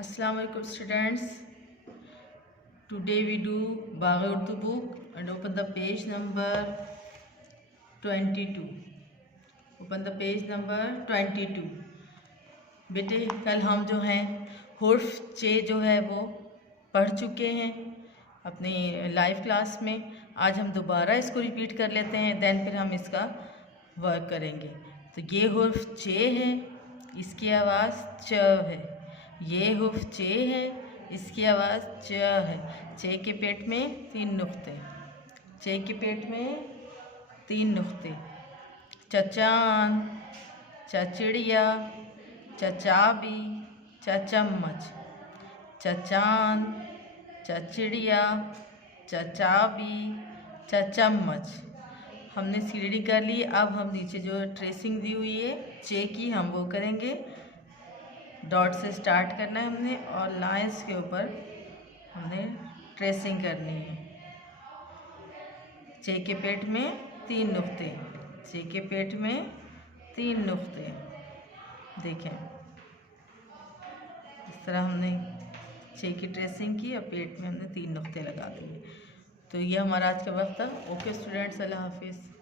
Assalamu alaikum students. Today we do Bagh Urdu book and open the page number 22. Open the page number 22. बेटे कल हम जो हैं हुर्फ चे जो है वो पढ़ चुके हैं अपनी लाइव क्लास में। आज हम दोबारा इसको रिपीट कर लेते हैं, देन फिर हम इसका वर्क करेंगे। तो ये हुर्फ चे है, इसकी आवाज़ च है। ये हुर्फ चे है, इसकी आवाज़ च है। चे के पेट में 3 नुक्ते, चे के पेट में 3 नुक्ते। चचान, चचिड़िया, चचाबी, चचम्मच। चचान, चचिड़िया, चचाबी, चचम्मच। हमने इसकी रीडिंग कर ली। अब हम नीचे जो ट्रेसिंग दी हुई है चे की, हम वो करेंगे। डॉट से स्टार्ट करना है हमने और लाइंस के ऊपर हमने ट्रेसिंग करनी है। चे के पेट में 3 नुक्ते, चे के पेट में 3 नुक्ते। देखें इस तरह हमने चे की ट्रेसिंग की और पेट में हमने 3 नुक्ते लगा दिए। तो ये हमारा आज का वक्त था। ओके स्टूडेंट्स, अल्लाह हाफिज़।